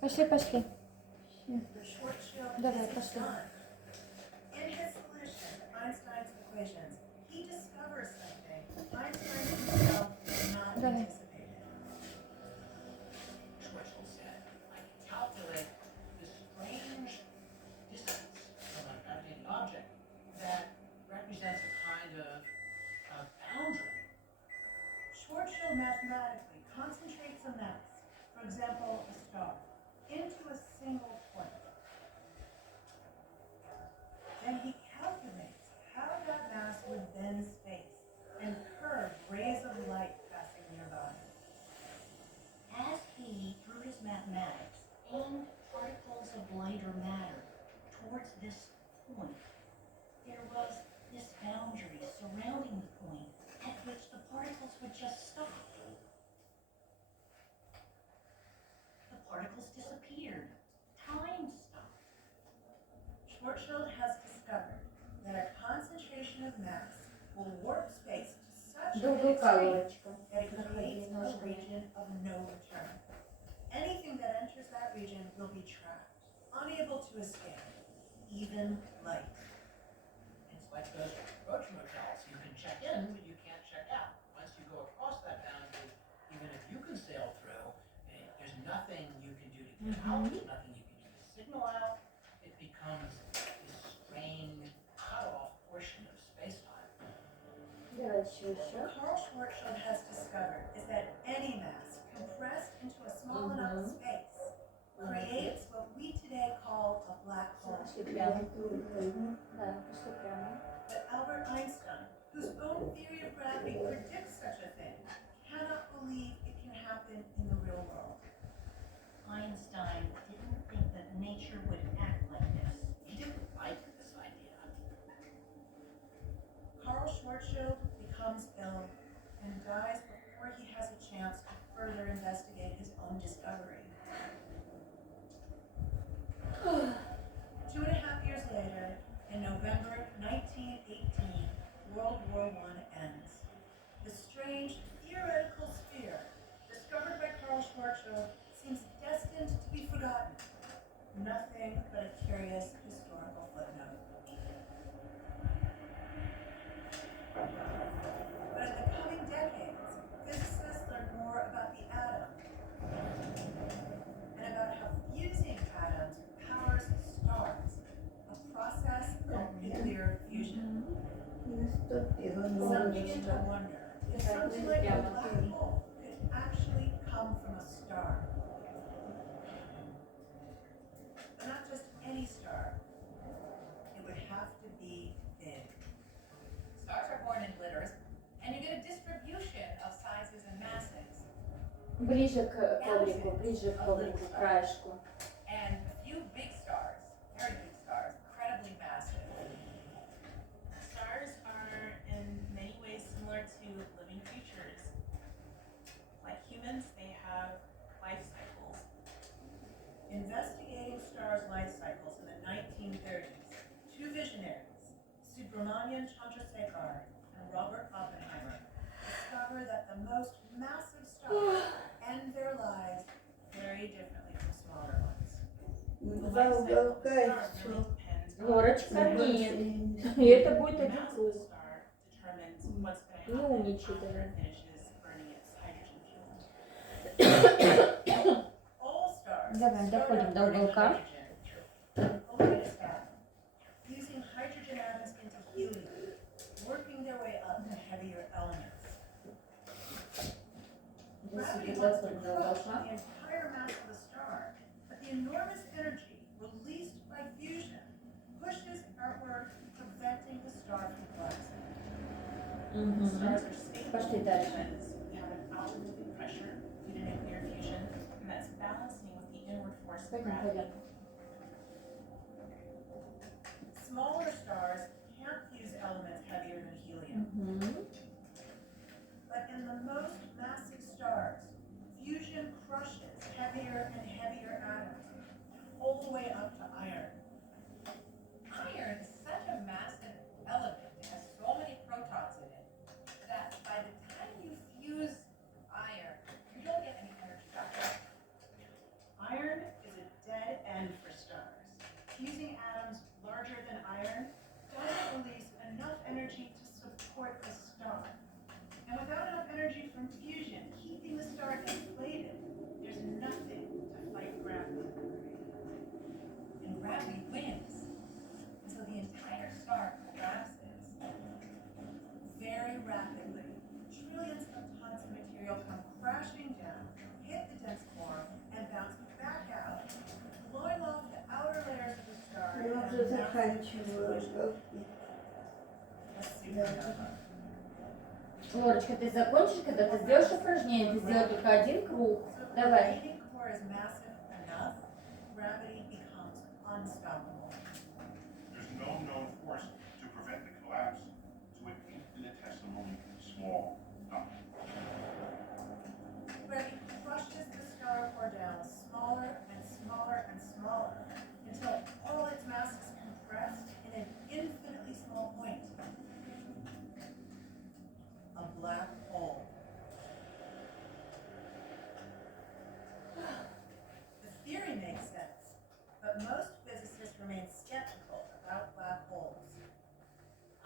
Пошли. The short shield Давай, isn't пошли. done. In his solution to Einstein's equations, he discovers something Einstein himself had not Давай. anticipated. Schwarzschild said, I can calculate this strange distance from a gravitating object that represents a kind of boundary. Schwarzschild mathematically concentrates a mass, for example, a star, into a single point. Then he calculates how that mass would bend space and curve rays of light passing nearby. As he, through his mathematics, aimed particles of lighter matter towards this point, there was this boundary surrounding the point at which the particles would just stop. The particles disappeared. Time stopped. Schwarzschild has discovered that a concentration of mass will warp space to such an extreme Двухвулкалочка. that it creates a region of no return. Anything that enters that region will be trapped, unable to escape, even light. It's like those roach motels. You can check in, but you can't check out. Once you go across that boundary, even if you can sail through, there's nothing you can do to get out. There's nothing you can do to signal out. It becomes this strange, cut-off portion of space-time. Давай еще. What Carl Schwarzschild has discovered is that any mass compressed into a small enough space creates what we today call a black hole. Пошли прямо. Да, пошли прямо. But Albert Einstein, whose own theory of gravity predicts such a thing, cannot believe it can happen in the real world. Einstein didn't think that nature would act like this. He didn't like this idea. Carl Schwarzschild becomes ill and dies before he has a chance to further investigate his own discovery. 2.5 years later, in November 1918, World War I ends. The strange theoretical sphere discovered by Carl Schwarzschild seems destined to be forgotten. Nothing but a curious historical footnote. But in the coming decades, physicists learn more about the atom and about how fusing atoms powers stars, a process called nuclear fusion. Some begin to wonder if something like a black hole could actually come from a star. But not just any star. It would have to be big. Stars are born in litters, and you get a distribution of sizes and masses. Ближе к коврику, краешку. And a few big stars, very big stars, incredibly massive. Stars are in many ways similar to living creatures. Like humans, they have life cycles. Investigating stars' life cycles in the 1930s, two visionaries, Subramanian Chandrasekhar and Robert Oppenheimer, discover that the most massive stars end their lives very differently from smaller ones. The life cycle of a star really depends on Горочка the нет. И это будет один mass of круг. the star determines what's going to Ну, happen ничего after себе. it finishes burning its hydrogen fuel. All stars Давай, start доходим out до burning уголка. hydrogen, only to stop, fusing hydrogen atoms into helium, working their way up to heavier elements. Gravity wants to crush the entire mass of the star, but the enormous energy released by fusion pushes outward, preventing the star from collapsing. Stars are stable Пошли дальше. because we have an outward moving pressure due to nuclear fusion, and that's balancing with the inward force of Пойдем, gravity. пойдем. Smaller stars can't fuse elements heavier than helium. But in the most massive stars, fusion crushes heavier and heavier atoms, all the way up to iron. Iron is such a massive element, it has so many protons in it, that by the time you fuse iron, you don't get any energy back. Iron is fusing atoms larger than iron doesn't release enough energy to support the star. And without enough energy from fusion, keeping the star inflated, there's nothing to fight gravity. And gravity wins. And so the entire star collapses. Very rapidly, trillions of tons of material come crashing down, hit the dense core, and bounce back out, blowing off the outer layers of the star. Я in a уже massive заканчиваю explosion. уроки. A supernova. Лорочка, ты закончишь, когда ты сделаешь упражнение, ты сделай только один круг. So if the Давай. remaining core is massive enough, gravity becomes unstoppable. There's no known force to prevent the collapse to an infinitesimally small number. Gravity crushes the star core down smaller and smaller and smaller until all its mass is compressed in an infinitely small point. A black hole. The theory makes sense, but most physicists remain skeptical about black holes.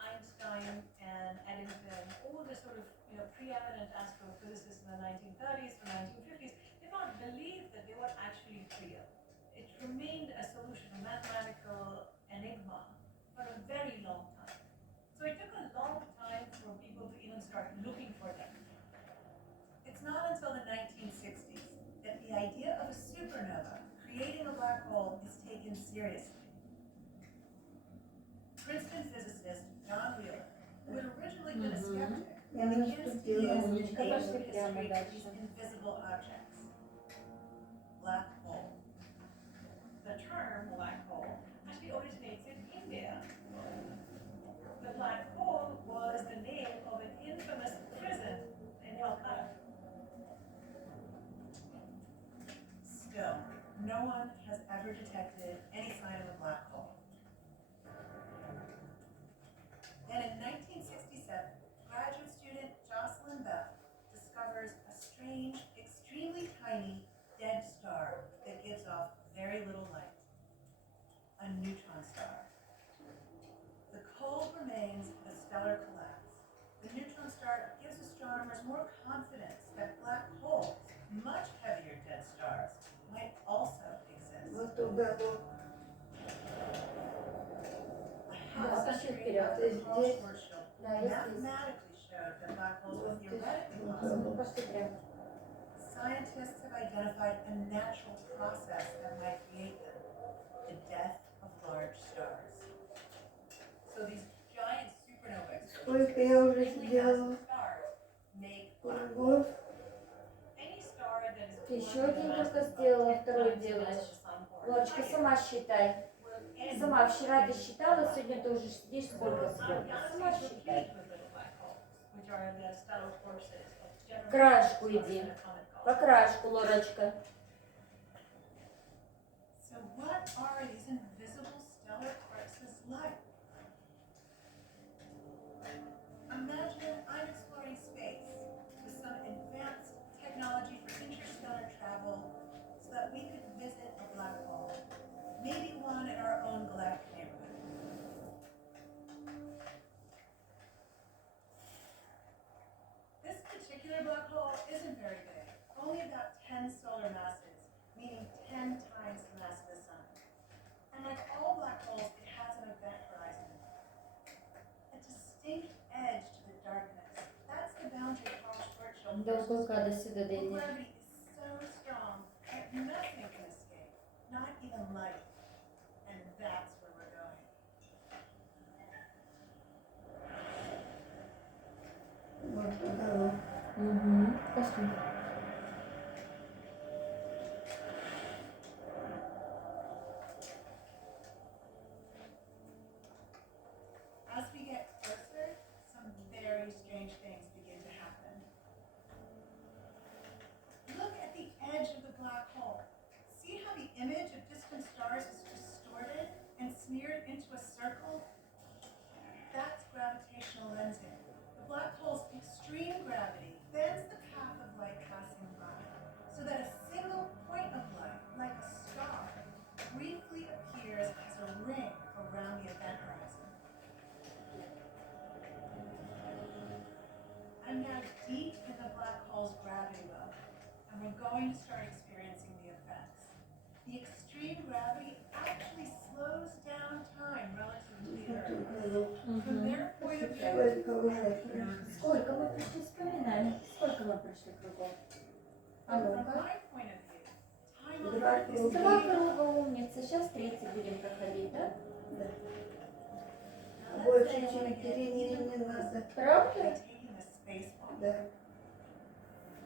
Einstein and Eddington, all the sort of preeminent astrophysicists in the 1930s or 1950s, did not believe that they were actually real. It remained a solution, a mathematical enigma for a very long time. So it took a long time for people to even start looking for them. It's not until the 1960s that the idea of a supernova creating a black hole is taken seriously. Princeton physicist John Wheeler, who had originally been a skeptic, Я не begins to use наступила. Умничка, ancient пошли прямо history for дальше. these invisible objects. Black hole. The term black hole actually originates in India. The black hole was the name of an infamous prison in Calcutta. Still, no one has ever detected any sign of a black hole. Then in 1967, graduate student Jocelyn Bell discovers a strange, extremely tiny, dead star that gives off very little light. A neutron star. The cold remains of a stellar collapse. The neutron star gives astronomers more confidence that black holes, much heavier dead stars, might also exist. Вот уголок. A half century вперед. after Karl Schwarzschild Да, я здесь. mathematically showed that black holes were Вот theoretically здесь. possible, Пошли прямо. scientists have identified a natural process that might create them, the death of large stars. So these giant supernova Сколько я уже extremely сделала massive stars make black кругов? Any star that is Ты еще born in один a только massive сделала, black второй hole делаешь. is sun core. Лорочка, сама считай. Will end Сама вчера ты считала, сегодня ты уже сидишь сколько Our сколько. galaxy Сама is считай. replete with little black holes, which are the stellar corpses of general Краешку stars иди. in a comet По column. краешку, Лорочка. So what are these invisible stellar corpses like? Imagine I'm exploring space with some advanced technology for interstellar travel so that we could visit a black hole, maybe one in our own galactic neighborhood. This particular black hole isn't very big, only about 10 solar masses, meaning 10 times the mass of the sun. And like all black holes, it has an event horizon. A distinct edge to the darkness. That's the boundary Karl Schwarzschild До сколько до сюда Well, дойдешь? gravity is so strong that nothing can escape, not even light. And that's where we're going. Вот уголок. Угу. Пошли. As we get closer, some very strange things begin to happen. Look at the edge of the black hole. See how the image of distant stars is distorted and smeared into a circle? That's gravitational lensing. The black hole's extreme gravity bends the path of light going to start experiencing the effects. The extreme gravity actually slows down time relative to the Earth. From their point of view, Сколько уже the прошло? Earth is Сколько мы прошли, вспоминаем. Сколько мы прошли кругов? А But from ну-ка. my point of view, time on Два Earth is круга. Два круга, умница. Сейчас третий будем проходить, да? Да. Now, let's Больше, say I чем want to get 3 мне even не closer надо. by Правда? taking this spacewalk. Да.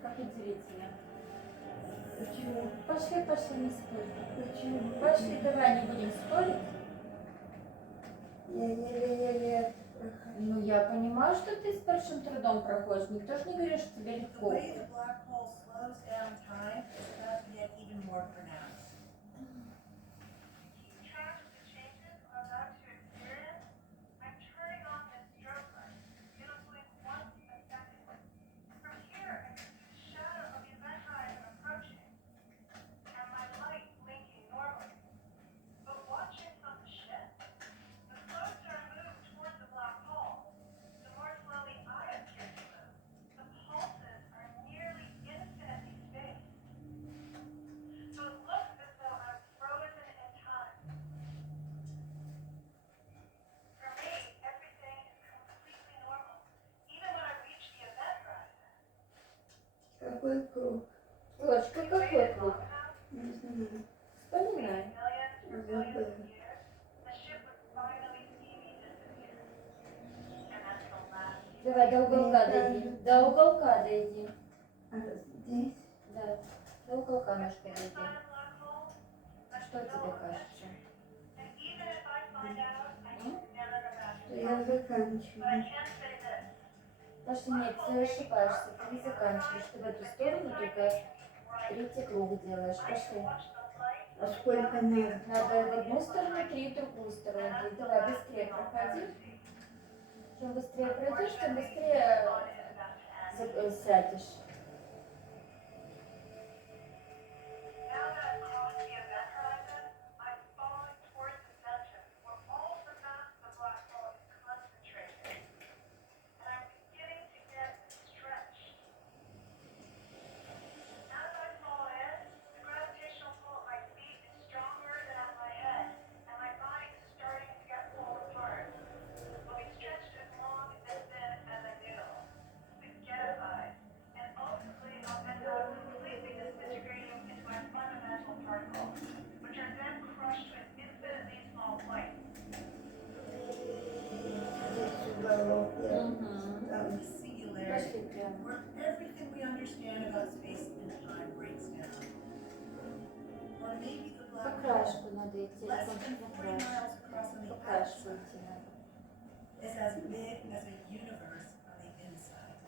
Как удивительно. Почему? Пошли, пошли, не спорь. Почему? Пошли, давай не будем спорить. Я еле-еле прохожу. Ну, я понимаю, что ты с большим трудом проходишь. Никто же не говорит, что тебе The легко. way the black hole slows down time is about to get even more pronounced. Keep track of the changes I'm about to experience. I'm turning on this strobe light. It'll blink once a second. From here, I can see the shadow of the event horizon approaching, and my light blinking normally. But watching something shift. The closer I move towards the black hole, the more slowly I appear to move. The pulses are nearly infinitely spaced. So it looks as though I'm frozen in time. For me, everything is completely normal, even when I reach the event horizon. Какой круг? Ложка, We какой waited круг? long enough, Не знаю. Вспоминай. millions for Забыла. billions of years, the ship would finally see me disappear. And that's the last Давай до уголка дойди. До уголка дойди. А здесь? Да, до уголка ножкой дойди. inside a black hole. That's Что тебе no кажется? mystery. And even if I find out, I can never go back Что in я time. But I заканчиваю. can say this. Паша, нет, ты ошибаешься. Ты не заканчиваешь. Ты в эту сторону только третий круг делаешь. Пошли. А сколько надо? Надо в одну сторону, три, в другую сторону. Три. Давай быстрее проходи. Чем быстрее пройдешь, тем быстрее сядешь. Now that I've crossed the event horizon, I'm falling towards the center, where all the mass of the black hole is concentrated. And I'm beginning to get stretched. As I fall in, the gravitational pull at my feet is stronger than at my head, and my body is starting to get pulled apart. I'll be stretched as long and thin as a noodle, spaghettified, and ultimately I'll end up completely disintegrating into my fundamental particles, which are then crushed to an infinitely small point. Здесь уголок. Я там. The singularity, Пошли прямо. where everything we understand about space and time breaks down. Or maybe the По black hole, краешку надо идти. less Кончик than на 40 краешку. miles across on По the краешку outside, идти надо. is as big as a universe on the inside.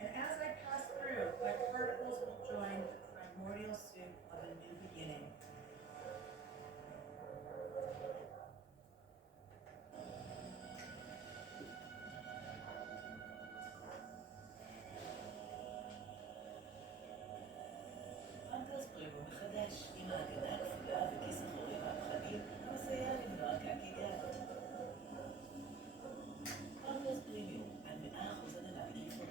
And as I pass through, my particles will join the primordial soup of a new beginning. תספרימו מחדש עם ההגנה הכפולה וכיס החורים מהפחדים המסייע למנוע קעקע. פרטוס פרימיום על 100% הגנה ודליפות.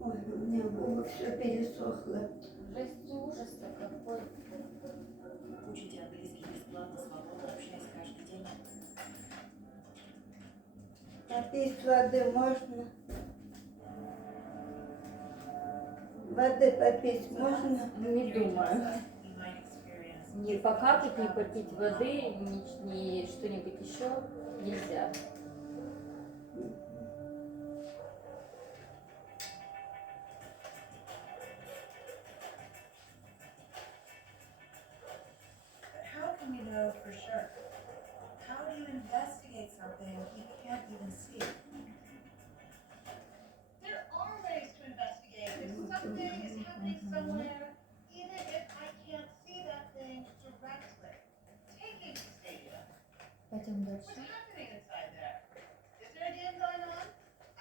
Ой, у меня губы все пересохло. Жесть ужаса какой. Учите английский бесплатно, свободно, общаясь каждый день. Попить воды можно? Воды попить можно? Не думаю. We might experience Не покакать, не попить воды, ни что-нибудь еще нельзя. But how can you know for sure? How do you investigate something you can't even see? There are ways to investigate if something is happening somewhere, even if I can't see that thing directly. Taking the stadium. Пойдем What's дальше. happening inside there? Is there a game going on?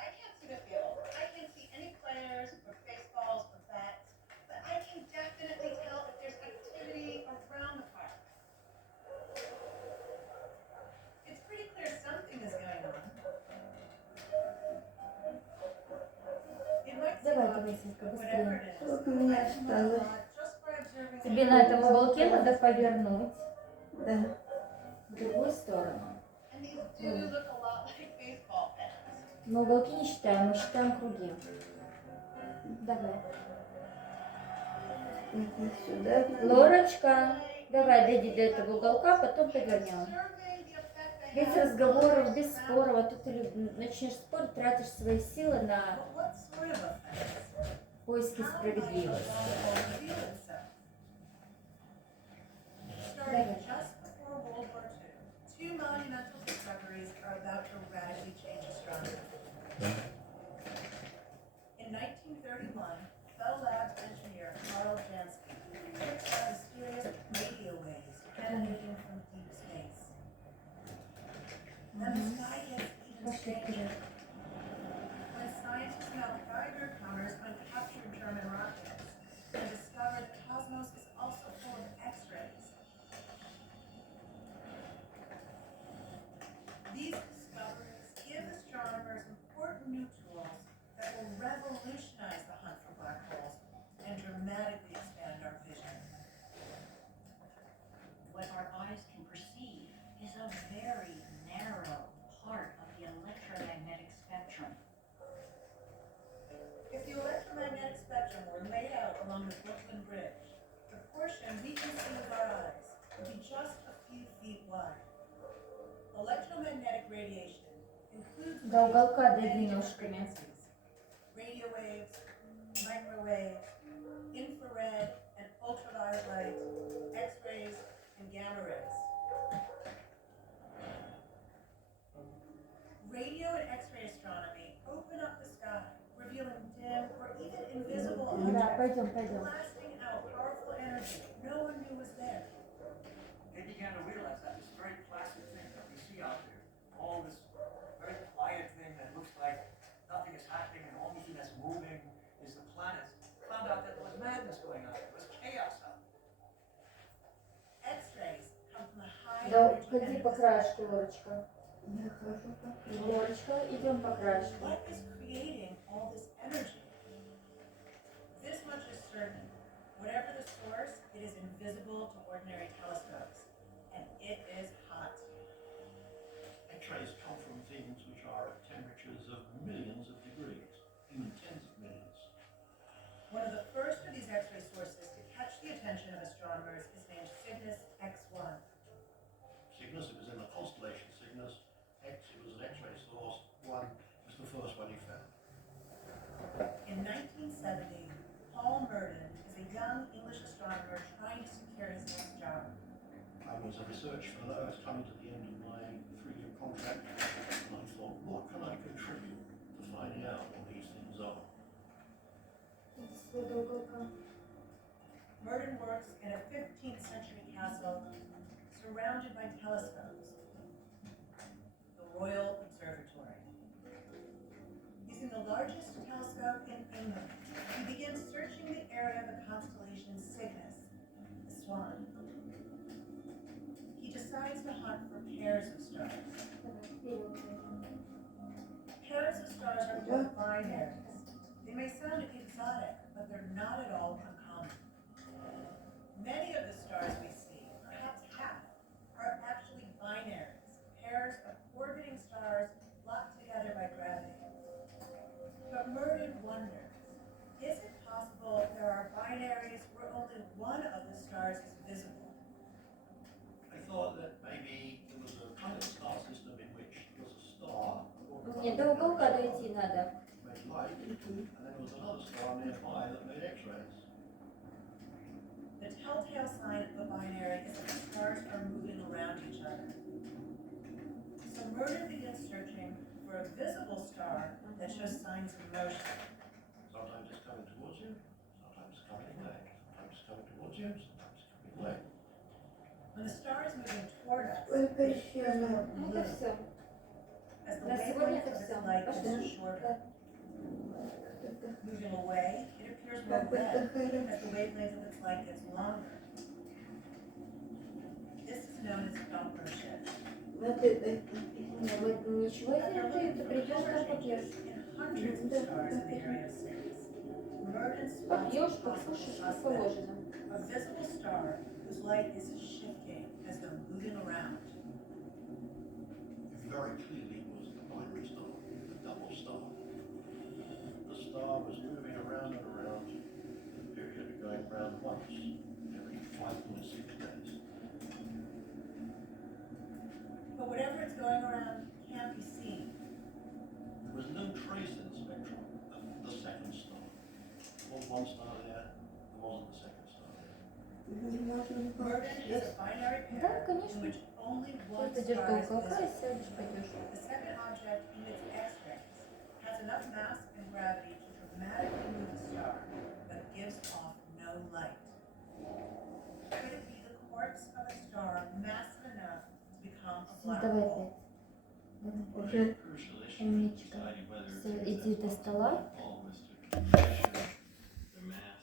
I can't see the field. I can't see any players or baseballs or bats, but I can definitely tell if there's activity around the park. It's pretty clear something is going on, быстренько, Whatever быстрее. it is, Сколько у меня I've learned a осталось? lot just by observing Тебе на этом уголке надо повернуть Да. в другую сторону. And these do look a lot like baseball bats. Мы уголки не считаем, мы считаем круги. Давай. Это сюда. Лорочка, давай дойди до этого уголка, потом повернем. Observing the effect they Без have on разговоров, others без around споров, а то ты начнешь спорить, тратишь свои силы на But what sort of effects? поиски How might a справедливости. black hole reveal itself? Starting just before World War II, two monumental discoveries are about to radically change astronomy. In 1931, Bell Labs engineer Carl Jansky picked up mysterious radio waves emanating from deep space. Then the sky gets even stranger. When scientists mount Geiger counters on captured German rockets, they discover the cosmos is also full of X-rays. These discoveries give astronomers important new tools that will revolutionize the hunt for black holes and dramatically expand our vision. What our eyes can perceive is a very narrow part of the electromagnetic spectrum. If the electromagnetic spectrum were laid out along the Brooklyn Bridge, the portion we can see with our eyes would be just a few feet wide. Electromagnetic radiation includes До уголка waves of дойди many different ножками. frequencies: radio waves, microwaves, infrared and ultraviolet light, X-rays, and gamma rays. Radio and X-ray astronomy open up the sky, revealing dim or even invisible Да, objects, пойдем, пойдем. blasting out powerful energy no one knew was there. They began to realize that this very placid thing that we see out there, all this very quiet thing that looks like nothing is happening and the only thing that's moving is the planets, found out that there was madness going on. There was chaos out there. X-rays come from the high Да, energy ходи end по of the краешку, Лорочка. Я хожу по кругу. Лорочка, идем по краешку. What is creating all this energy? This much is certain. Whatever the source, it is invisible to ordinary telescopes. And it is hot. X-rays come from things which are at temperatures of millions of degrees, even tens of millions. One of the first of these X-ray sources to catch the attention of astronomers is named Cygnus X1. Cygnus, it was in the constellation Cygnus. X, it was an X-ray source. One was the first one he found. In 1970, Paul Murden is a young English astronomer trying to secure his next job. I was a research fellow. I was coming to the end of my 3-year contract, and I thought, what can I contribute to finding out what these things are? До уголка. Murden works in a 15th century castle surrounded by telescopes, the Royal Observatory. Using the largest telescope in England, he begins searching the area of the constellation Cygnus, the swan. He decides to hunt for pairs of stars. Pairs of stars are called binaries. They may sound exotic, but they're not at all uncommon. Many of the stars we see, perhaps half, are actually binaries, pairs of orbiting stars locked together by gravity. But Murden wonders, is it possible there are binaries where only one of the stars is visible? I thought that maybe there was a kind of star system in which there was a star Нет, до уголка дойти надо. made light, and then there was another star nearby that made X-rays. The telltale sign of a binary is that the stars are moving around each other. So Murden begins searching for a visible star that shows signs of motion. Sometimes it's coming towards you, sometimes it's coming away. Sometimes it's coming towards you, sometimes it's coming away. When the star is moving toward us, Сколько it еще appears more надо? Это blue, все. as the На сегодня wavelength это of все. its light Пошли. is shorter. Moving away, it appears more Как red, это хорошо. as the wavelength of its light gets longer. This is known as Doppler shift. Вот это. Нет, вот ничего After себе, looking ты for придешь color там changes попьешь. in hundreds of stars in the area of Cygnus, Murden's Попьешь, spots possible покушаешь, как suspect. положено. A visible star whose light is shifting as though moving around. It very clearly was the binary star, the double star. The star was moving around and around in a period of going round once every 5.6 days. But whatever it's going around can't be seen. There was no trace in the spectrum of the second star. There was one star there, there wasn't the second star there. Не можно Murden is a binary Да, pair in конечно. which only one Сейчас идешь star до is уголка и visible. сядешь, пойдешь. The second object emits X-rays, has enough mass and gravity to dramatically move the star, but gives off no light. Could it be the corpse of a star massive enough to become a black Давай hole? опять. One Уже crucial issue умничка. deciding whether Все, иди до стола. the mass